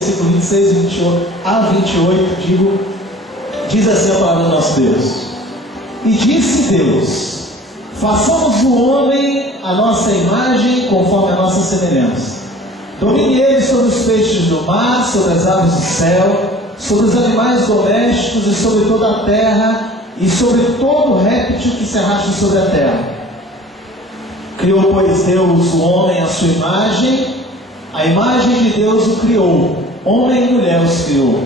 versículo 26 a 28, diz assim a palavra do nosso Deus. E disse Deus: façamos o homem a nossa imagem, conforme a nossa semelhança. Domine ele sobre os peixes do mar, sobre as aves do céu, sobre os animais domésticos e sobre toda a terra, e sobre todo réptil que se arrasta sobre a terra. Criou, pois, Deus o homem à sua imagem, a imagem de Deus o criou, homem e mulher os criou.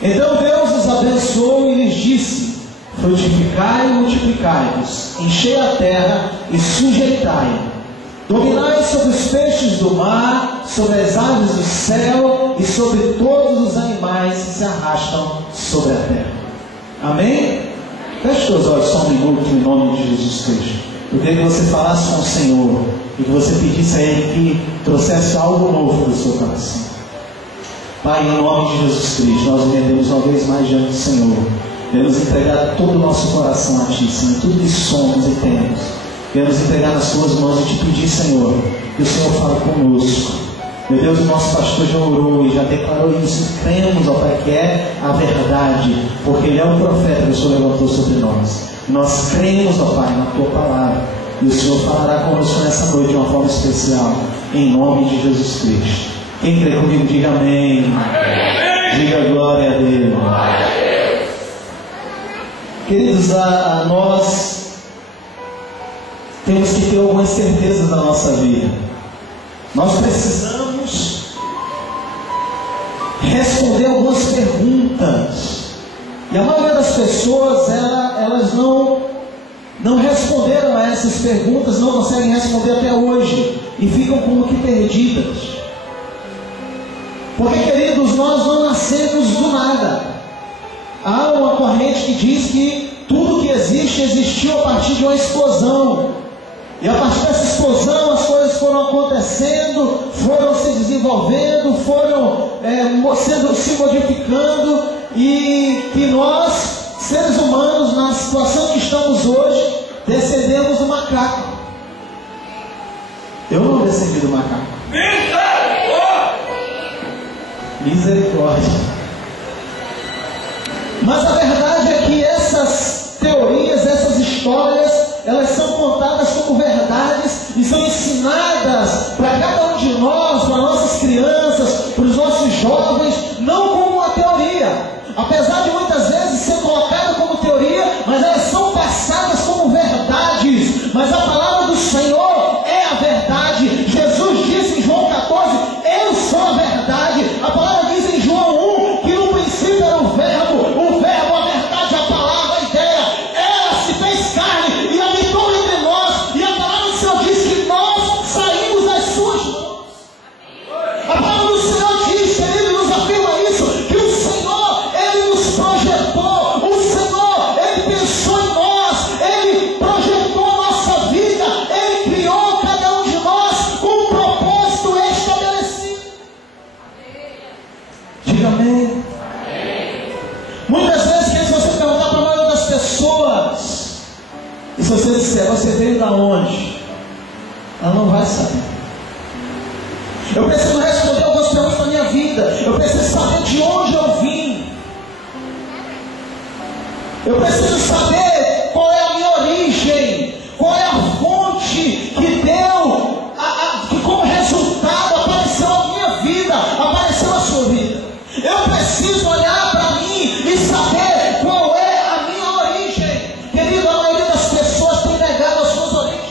Então Deus os abençoou e lhes disse: frutificai e multiplicai-vos, enchei a terra e sujeitai-a. Dominai sobre os peixes do mar, sobre as aves do céu e sobre todos os animais que se arrastam sobre a terra. Amém? Feche seus olhos só um minuto em nome de Jesus Cristo. Eu queria que você falasse com o Senhor e que você pedisse a Ele que trouxesse algo novo para o seu coração. Pai, em nome de Jesus Cristo, nós nos rendemos uma vez mais diante do Senhor. Queremos entregar todo o nosso coração a Ti, Senhor, tudo que somos e temos. Queremos entregar nas Tuas mãos e Te pedir, Senhor, que o Senhor fale conosco. Meu Deus, o nosso pastor já orou e já declarou isso. Cremos, ó Pai, que é a verdade, porque Ele é o profeta que o Senhor levantou sobre nós. Nós cremos, ó Pai, na Tua palavra. E o Senhor falará conosco nessa noite de uma forma especial, em nome de Jesus Cristo. Quem crê comigo, diga amém. Amém. Diga glória a Deus. Glória a Deus. Queridos, nós temos que ter algumas certezas na nossa vida. Nós precisamos responder algumas perguntas. E a maioria das pessoas, elas não responderam a essas perguntas, não conseguem responder até hoje, e ficam como que perdidas. Porque, queridos, nós não nascemos do nada. Há uma corrente que diz que tudo que existe, existiu a partir de uma explosão. E a partir dessa explosão, as coisas foram acontecendo, foram se desenvolvendo, foram se modificando, e que nós, seres humanos, na situação que estamos hoje, descendemos do macaco. Eu não descendi do macaco. Misericórdia. Mas a verdade é que essas teorias, essas histórias, elas são contadas como verdades e são ensinadas para cada um de nós, para nossas crianças, para os nossos jovens, não como uma teoria. Apesar de muitas vezes ser colocada como teoria, mas elas são passadas como verdades. Mas a palavra do Senhor é a verdade. Jesus disse em João 14, eu sou a verdade. A palavra diz em João 1, que no princípio era o verbo, a verdade, a palavra, a ideia. Ela se fez carne e habitou entre nós. E a palavra do Senhor diz que nós saímos das suas mãos. A palavra do Senhor diz, querido, nos afirma isso, que o Senhor, Ele nos projetou. O Senhor, Ele pensou em nós. Ele projetou a nossa vida. Ele criou cada um de nós com um propósito estabelecido. Diga amém. Muitas vezes, se você perguntar para a maioria das pessoas, e se você disser, você veio da onde? Ela não vai saber. Eu preciso responder algumas perguntas da minha vida. Eu preciso saber de onde eu vim. Eu preciso saber qual é a minha origem, qual é a fonte que deu, que como resultado apareceu a minha vida, apareceu a sua vida. Eu preciso olhar para mim e saber qual é a minha origem. Querido, a maioria das pessoas tem negado as suas origens.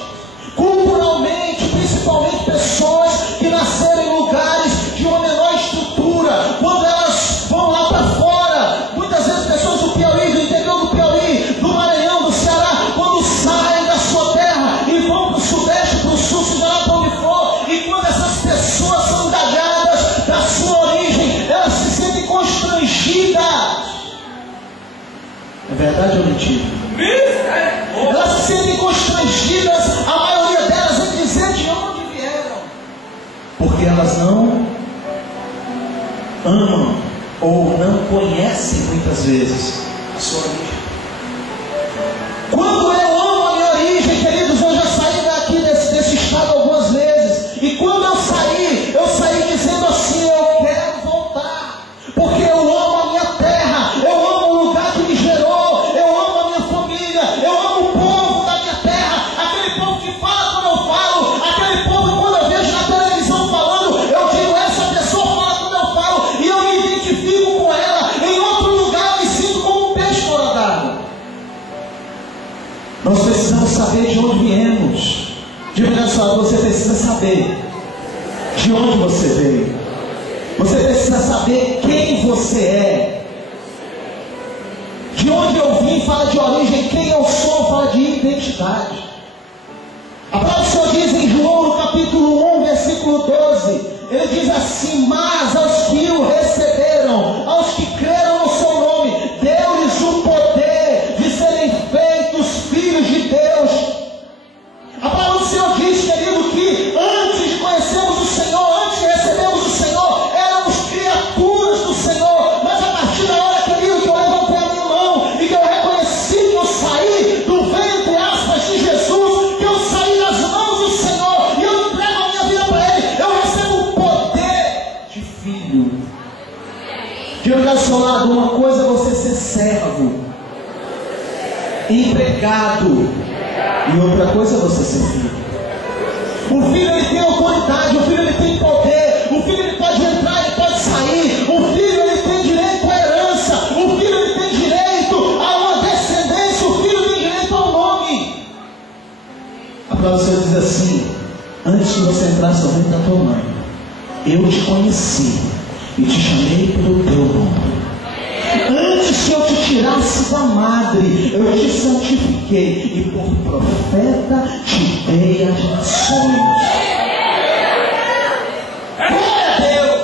Culturalmente, principalmente pessoas que nasceram em lugares de uma menor estrutura. Quando elas vão lá para fora, muitas vezes pessoas do Piauí, do interior do Piauí, do Maranhão, do Ceará, quando saem da sua terra e vão para o Sudeste, para o Sul, seja lá para onde for, e quando essas pessoas são indagadas da sua origem, elas se sentem constrangidas. É verdade ou mentira? Elas se sentem constrangidas, a maioria delas, em dizer de onde vieram, porque elas não amam ou não conhecem muitas vezes a sua origem. Quando eu amo a minha origem, queridos, eu já saí daqui desse estado algumas vezes, e quando eu saí dizendo assim, saber de onde você veio. Você precisa saber quem você é. De onde eu vim fala de origem, quem eu sou fala de identidade. A palavra do Senhor diz em João, no capítulo 1, versículo 12, ele diz assim: mas aos que o receberam, aos que creram no seu nome, deu-lhes o poder de serem feitos filhos de Deus. A palavra do Senhor diz, querido, que antes de conhecermos o Senhor, antes de recebermos o Senhor, éramos criaturas do Senhor. Mas a partir da hora, querido, que eu levantei a minha mão e que eu reconheci que eu saí do ventre, aspas, de Jesus, que eu saí das mãos do Senhor e eu entrego a minha vida para Ele, eu recebo o poder de filho. Diga ao seu lado, uma coisa é você ser servo, empregado, e outra coisa é você ser filho. O filho, ele tem autoridade, o filho, ele tem poder, o filho, ele pode entrar, ele pode sair, o filho, ele tem direito à herança, o filho, ele tem direito a uma descendência, o filho tem direito ao nome. A palavra do Senhor diz assim: antes de você entrar no ventre da tua mãe, eu te conheci e te chamei pelo teu nome. Antes que eu te tirasse da madre, eu te santifiquei e por profeta te dei as nações. Glória a Deus!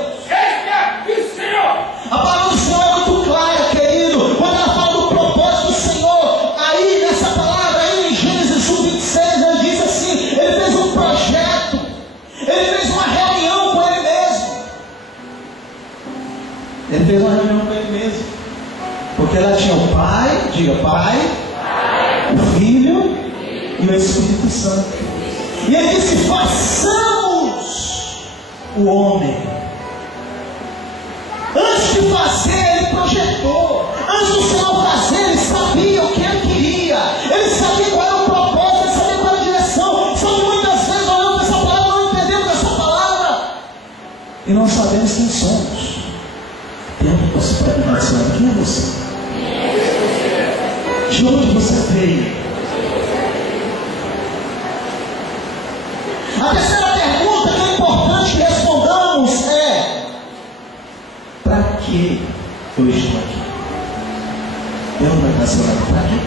A palavra do Senhor é muito clara, querido. Quando ela fala do propósito do Senhor, aí nessa palavra, aí em Gênesis 1:26, ele diz assim: ele fez um projeto, ele fez uma reunião com ele mesmo. Ele fez uma reunião com ele mesmo. Porque ela tinha o Pai, diga Pai, o Filho e o Espírito Santo. E ele disse: façamos o homem. Antes de fazer, ele projetou. Antes do Senhor fazer, ele sabia o que ele queria. Ele sabia qual era o propósito, ele sabia qual era a direção. Só que muitas vezes olhamos para essa palavra, não entendemos essa palavra e não sabemos quem somos. Pergunta para você, quem é você? De onde você veio? A terceira pergunta que é importante que respondamos é: para que eu estou aqui? Pergunta para você, para que você está aqui?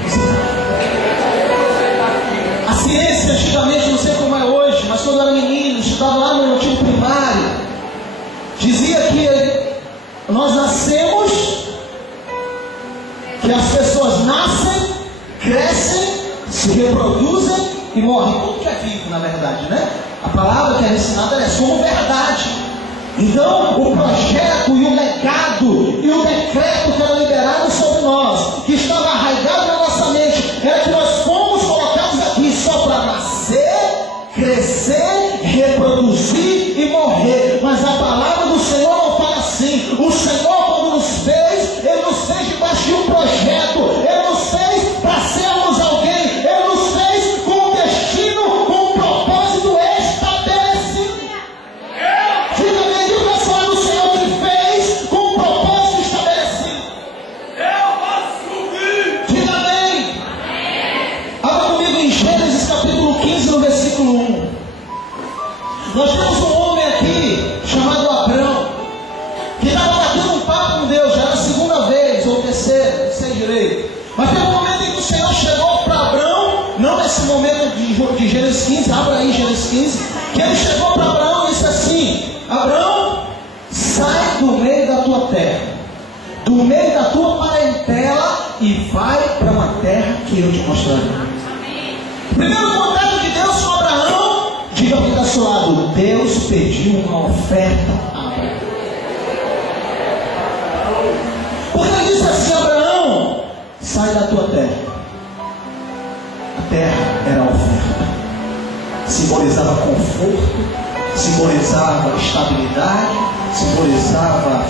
A ciência antigamente, não sei como é hoje, mas quando eu era menino, estudava lá no antigo primário, dizia que nós nascemos, que as pessoas nascem, crescem, se reproduzem e morrem. Tudo que é vivo, na verdade, né? A palavra que é ensinada é como verdade. Então, o projeto e o legado e o decreto que era liberado sobre nós, que estava arraigado na nossa mente, era que nós fomos colocados aqui só para nascer, crescer, reproduzir e morrer. Mas a palavra do Senhor não fala assim. O Senhor, quando nos fez, Ele nos fez debaixo de um projeto. Ele nos fez para sermos alguém. Ele nos fez com um destino, com um propósito estabelecido. Diga bem, diga a palavra do Senhor te fez com um propósito estabelecido. Diga bem. Abra comigo em Gênesis capítulo 15, no versículo 1. Nós temos um homem aqui chamado Abrão, que estava batendo um papo com Deus, já era a segunda vez ou terceira, não sei direito. Mas teve um momento em que o Senhor chegou para Abrão, não nesse momento de Gênesis 15, abra aí Gênesis 15, que ele chegou para Abrão e disse assim: Abrão, sai do meio da tua terra, do meio da tua parentela e vai para uma terra que eu te mostrarei. Primeiro contato de Deus com Abraão, diga para o seu lado: Deus pediu uma oferta a Abraão. Porque ele disse assim: Abraão, sai da tua terra. A terra era a oferta, simbolizava conforto, simbolizava estabilidade, simbolizava